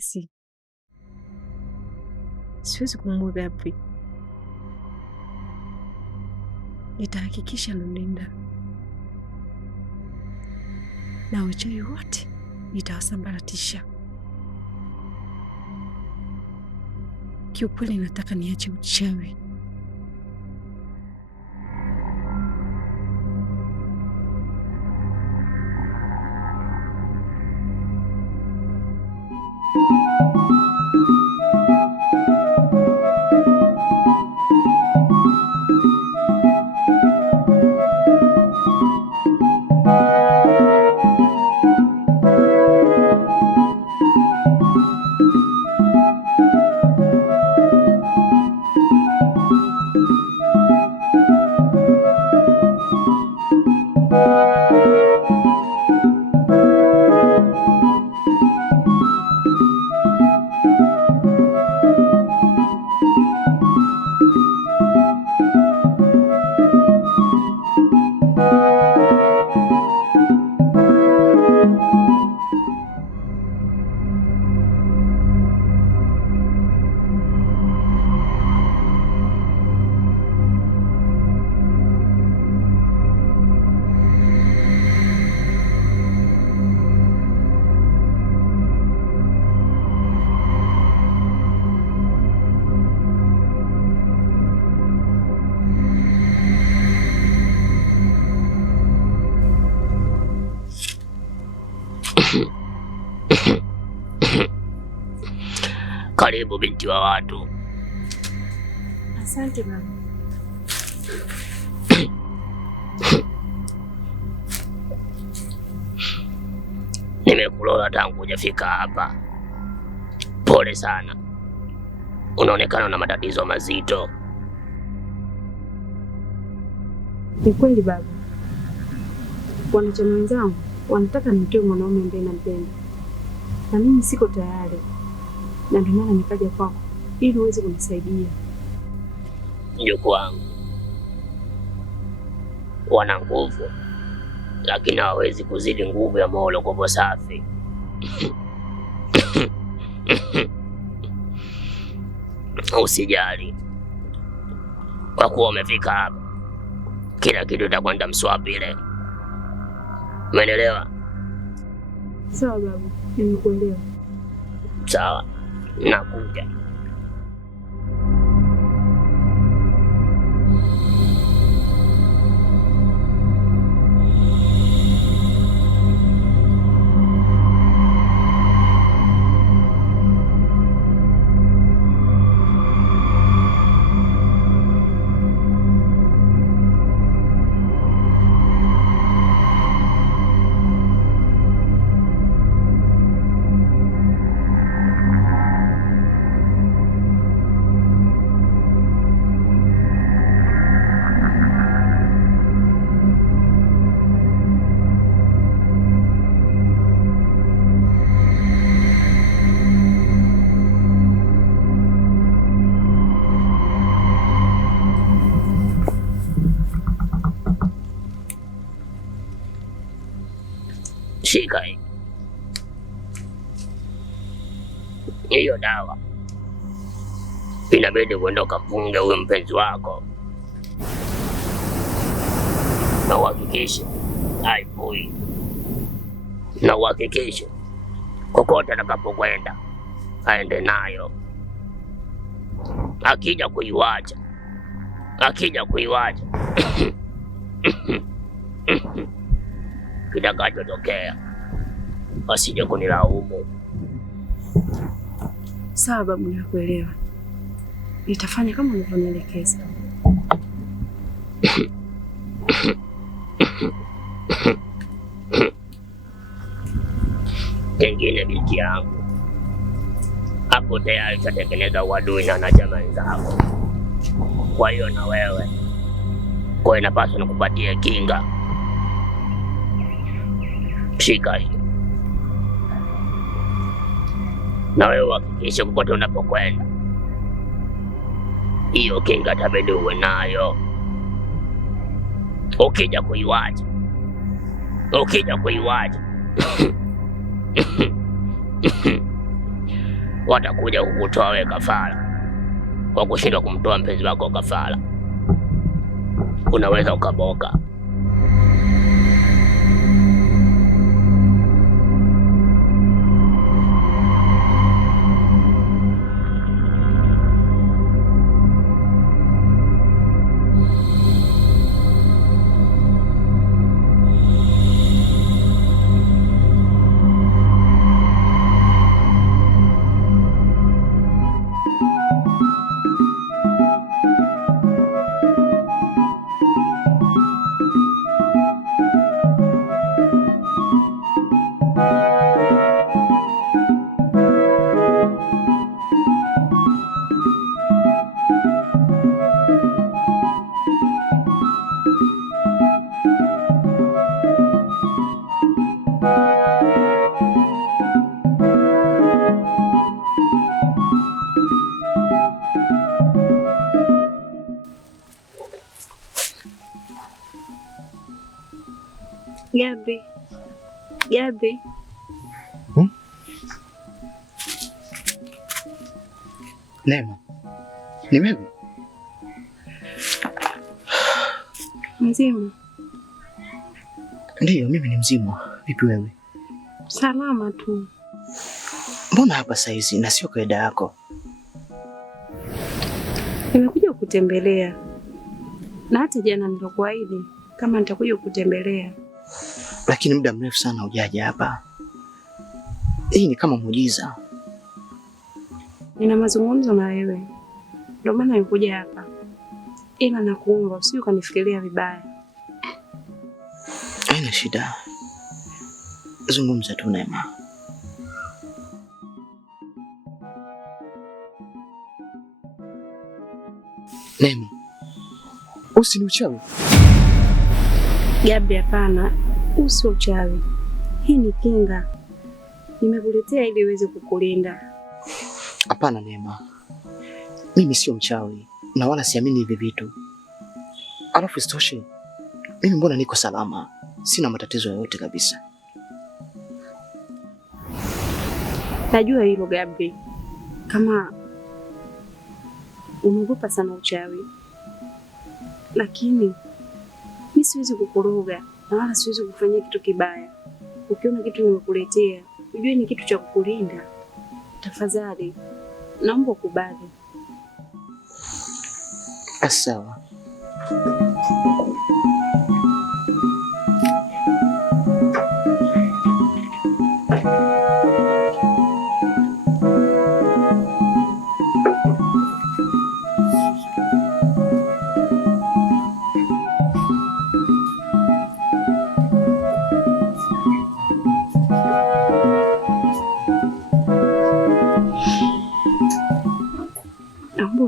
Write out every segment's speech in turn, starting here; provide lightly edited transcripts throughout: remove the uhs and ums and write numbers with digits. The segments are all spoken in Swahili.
rahisi. Siwezi kumuua Gabri. Nitahakikisha namlinda, na wachawi wote nitawasambaratisha. Kiukweli nataka niache uchawi. Karibu binti wa watu. Asante baba. Nimekulola tangu hujafika hapa. Pole sana. Unaonekana na matatizo mazito. Ni kweli baba. Wanachama wenzangu wanataka nitoe mwanaume ambaye nampenda, na mimi siko tayari, na ndio maana nikaja kwako ili uweze kunisaidia. Mjukuu wangu wana nguvu, lakini hawawezi kuzidi nguvu ya Mola kwa safi. Usijali, kwa kuwa umefika hapa, kila kitu itakwenda mswapile. Umeelewa? Sawa babu, nimekuelewa. Sawa, nakuja. Shika hiyo dawa, inabidi uende ukampunge huyo mpenzi wako na uhakikishe haipui, na uhakikishe kokote atakapokwenda aende nayo. Akija kuiwacha kitakachotokea asije kunilaumu. Sawa babu, nakuelewa. Nitafanya kama ulivyonielekeza. Kengine binti yangu, hapo tayari utatengeneza uadui na wanachama wenzako. Kwa hiyo na wewe, kwa inapaswa nikupatie kinga. Shika hii, na wewe uhakikishe popote unapokwenda hiyo kinga itabidi uwe nayo. Ukija kuiwacha watakuja kukutoa wewe kafara kwa kushindwa kumtoa mpenzi wako kafara. Unaweza ukaboka. Gabi. Neema, ni wewe? Mzima? Ndiyo, mimi ni mzima. Vipi wewe? Salama tu. Mbona hapa saizi na sio kaida yako? Nimekuja kukutembelea, na hata jana nilikuahidi kama nitakuja kukutembelea, lakini muda mrefu sana hujaja hapa. Hii ni kama muujiza. Nina mazungumzo na wewe, ndio maana nilikuja hapa, ila nakuomba usije ukanifikiria vibaya. Haina shida, zungumza tu Neema. Neema, usi ni uchawi? Gabi, hapana, usi uchawi. Hii ni kinga, nimekuletea ili iweze kukulinda. Hapana Neema, mimi sio mchawi na wala siamini hivi vitu. Alafu isitoshe, mimi mbona niko salama, sina matatizo yoyote kabisa. Najua hilo Gabi, kama unaogopa sana uchawi, lakini mimi siwezi kukuroga na wala siwezi kufanyia kitu kibaya. Ukiona kitu nimekuletea, ujue ni kitu cha kukulinda. Tafadhali naomba ukubali. Sawa.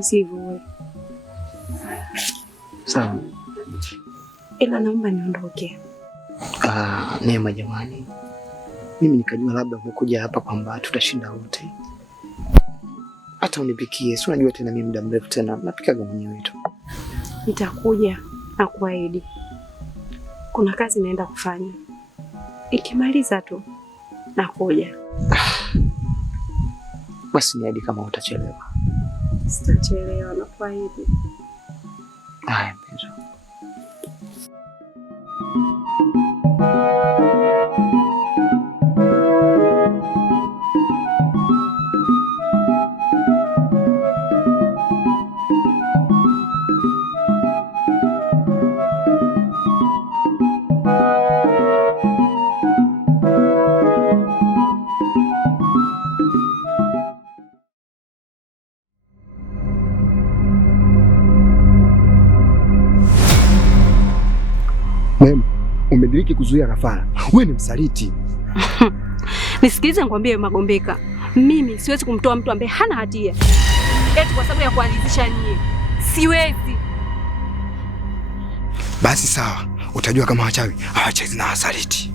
Usivue. Sawa. Ila naomba niondoke. Neema jamani, mimi nikajua labda umekuja hapa kwamba tutashinda wote. Hata unipikie, si unajua tena mimi muda mrefu tena napikaga mwenyewe tu. Nitakuja na kuahidi. Kuna kazi naenda kufanya, ikimaliza tu nakuja. Basi niahidi kama utachelewa. Sitachelewa, nakuahidi. Haya mpenzi. Neema, umediriki kuzuia kafara. Wewe ni msaliti. Nisikilize nikwambie Magombeka. Mimi siwezi kumtoa mtu ambaye hana hatia. Eti kwa sababu ya kuanzisha nyie. Siwezi. Basi sawa, utajua kama wachawi hawachezi na wasaliti.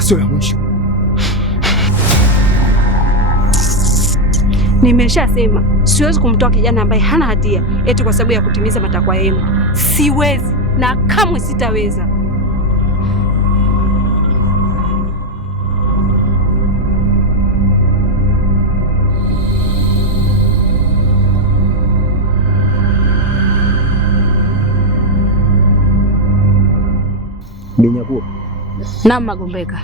kwanza, sio ya mwisho. Nimeshasema siwezi kumtoa kijana ambaye hana hatia eti kwa sababu ya kutimiza matakwa yenu. Siwezi na kamwe sitaweza. Binyakuo. Naam Magombeka.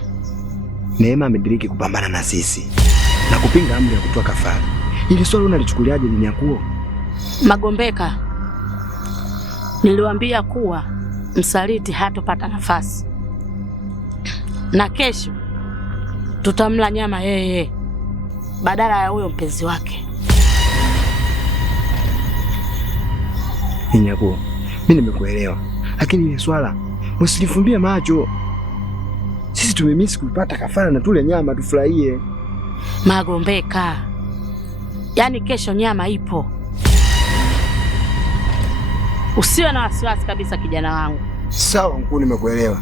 Neema amediriki kupambana na sisi na kupinga amri ya kutoa kafara. Ili swali unalichukuliaje Binyakuo? Magombeka, niliwaambia kuwa msaliti hatopata nafasi, na kesho tutamla nyama yeye badala ya huyo mpenzi wake. Binyakuo, mimi nimekuelewa, lakini ile swala msilifumbie macho. Sisi tumemisi kupata kafara na tule nyama tufurahie. Magombeka, yaani kesho nyama ipo. Usiwe na wasiwasi kabisa kijana wangu. Sawa mkuu, nimekuelewa.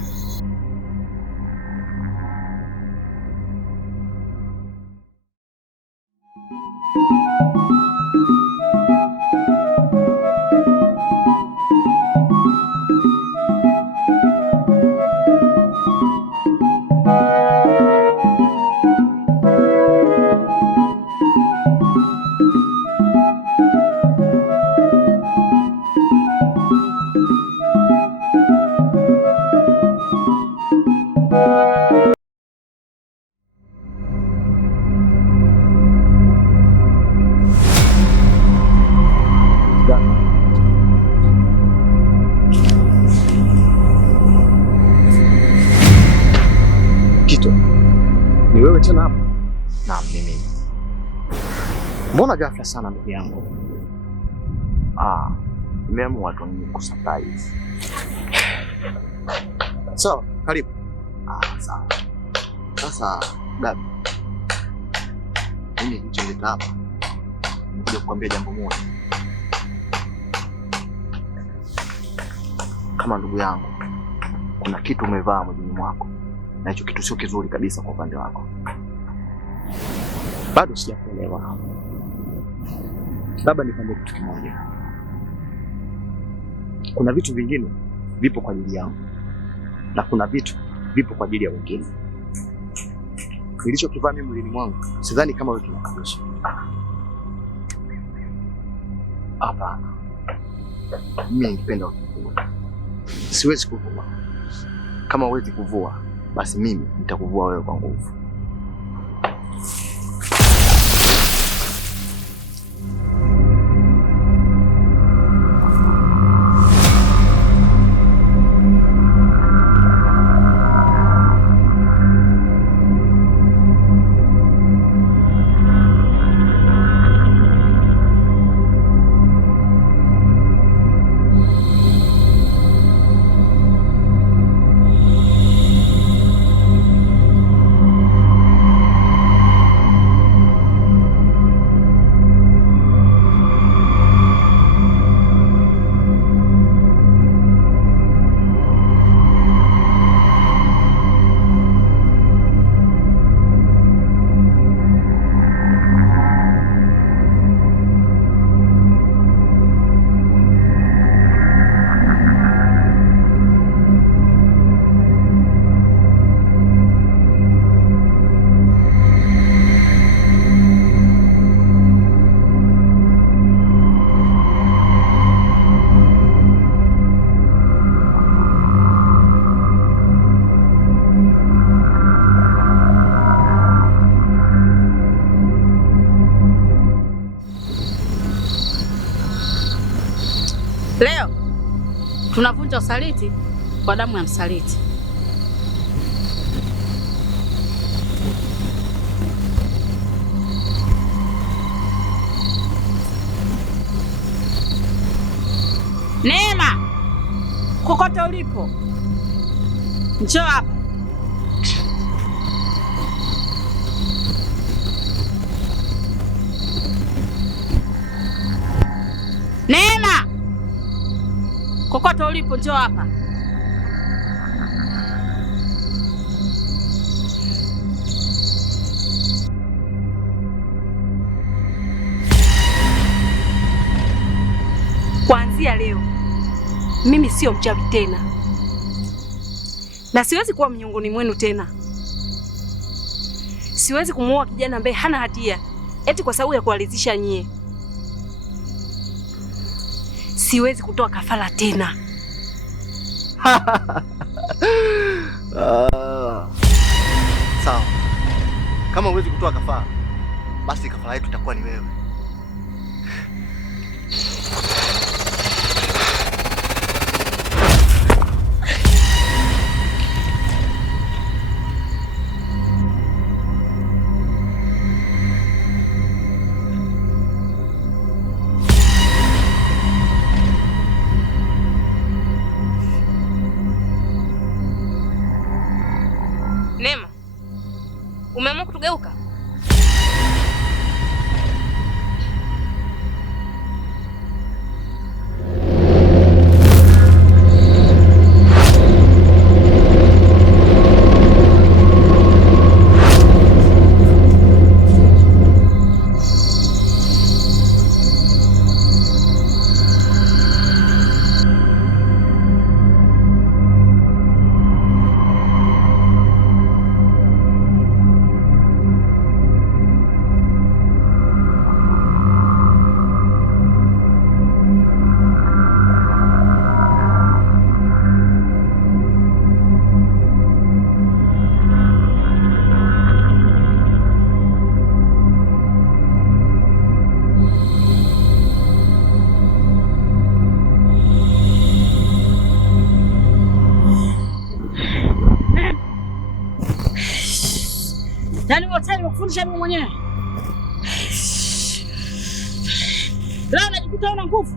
Ni wewe tena hapo? Naam, ni mimi. Mbona ghafla sana ndugu yangu? Nimeamua tu nikusurprise. Sawa, karibu. Sawa. Sasa dada, mimi nilileta hapa nikuja kukwambia jambo moja. Kama ndugu yangu, kuna kitu umevaa mwilini mwako na hicho kitu sio kizuri kabisa kwa upande wako. Bado sijakuelewa. Labda nikwambie kitu kimoja. Kuna vitu vingine vipo kwa ajili yangu na kuna vitu vipo kwa ajili ya wengine. Nilichokivaa mimi mwilini mwangu sidhani kama wewe kinakabisha. Hapana. Mimi ningependa ukuvue. Siwezi kuvua. Kama huwezi kuvua, basi mimi nitakuvua wewe kwa nguvu. Leo tunavunja usaliti kwa damu ya msaliti. Neema, kokote ulipo, njoo hapa. Neema, kokote ulipo, njoo hapa. mimi sio mchawi tena, na siwezi kuwa miongoni mwenu tena. Siwezi kumuoa kijana ambaye hana hatia eti kwa sababu ya kualizisha nyie. Siwezi kutoa kafara tena. Sawa. Kama huwezi kutoa kafara, basi kafara yetu itakuwa ni wewe. Neema, umeamua kutugeuka? Yaani wote nimekufundisha mimi mwenyewe. Leo najikuta una nguvu.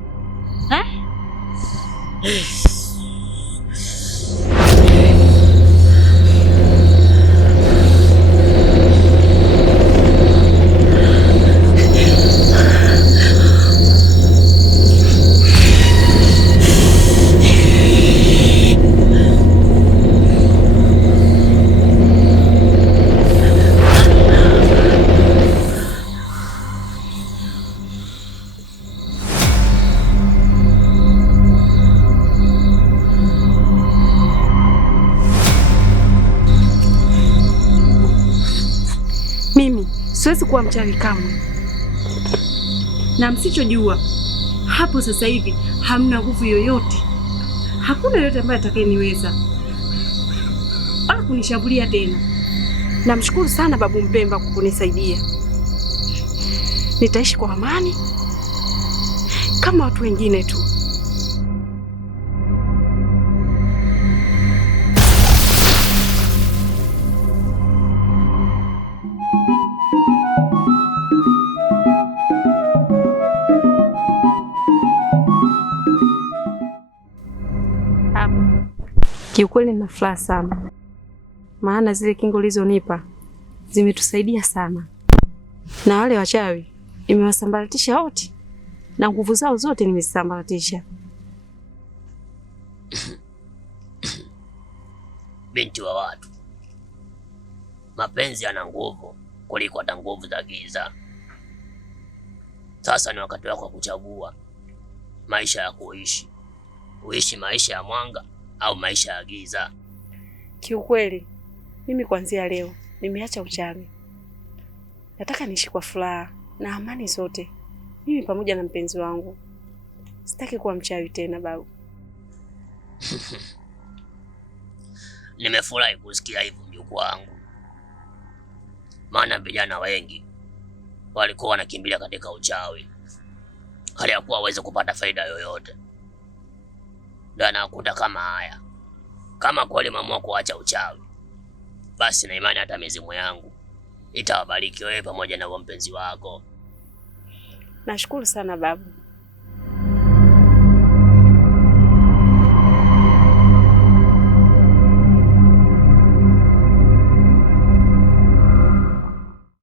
Mimi siwezi kuwa mchawi kamwe, na msichojua hapo sasa hivi hamna nguvu yoyote. Hakuna yoyote ambaye atakayeniweza wala kunishambulia tena. Namshukuru sana Babu Mpemba kwa kunisaidia. Nitaishi kwa amani kama watu wengine tu. Kiukweli nina furaha sana, maana zile kingo ulizonipa zimetusaidia sana, na wale wachawi nimewasambaratisha wote na nguvu zao zote nimezisambaratisha. Binti wa watu, mapenzi yana nguvu kuliko hata nguvu za giza. Sasa ni wakati wako wa kuchagua maisha ya kuishi. Uishi maisha ya mwanga au maisha ya giza. Kiukweli mimi kuanzia leo nimeacha uchawi. Nataka niishi kwa furaha na amani zote, mimi pamoja na mpenzi wangu. Sitaki kuwa mchawi tena babu. Nimefurahi kusikia hivyo mjukuu wangu, maana vijana wengi walikuwa wanakimbilia katika uchawi hali ya kuwa waweze kupata faida yoyote. Ndio anakuta kama haya. Kama kweli mmeamua kuacha uchawi, basi na imani hata mizimu yangu itawabariki wewe pamoja na mpenzi wako. Nashukuru sana babu.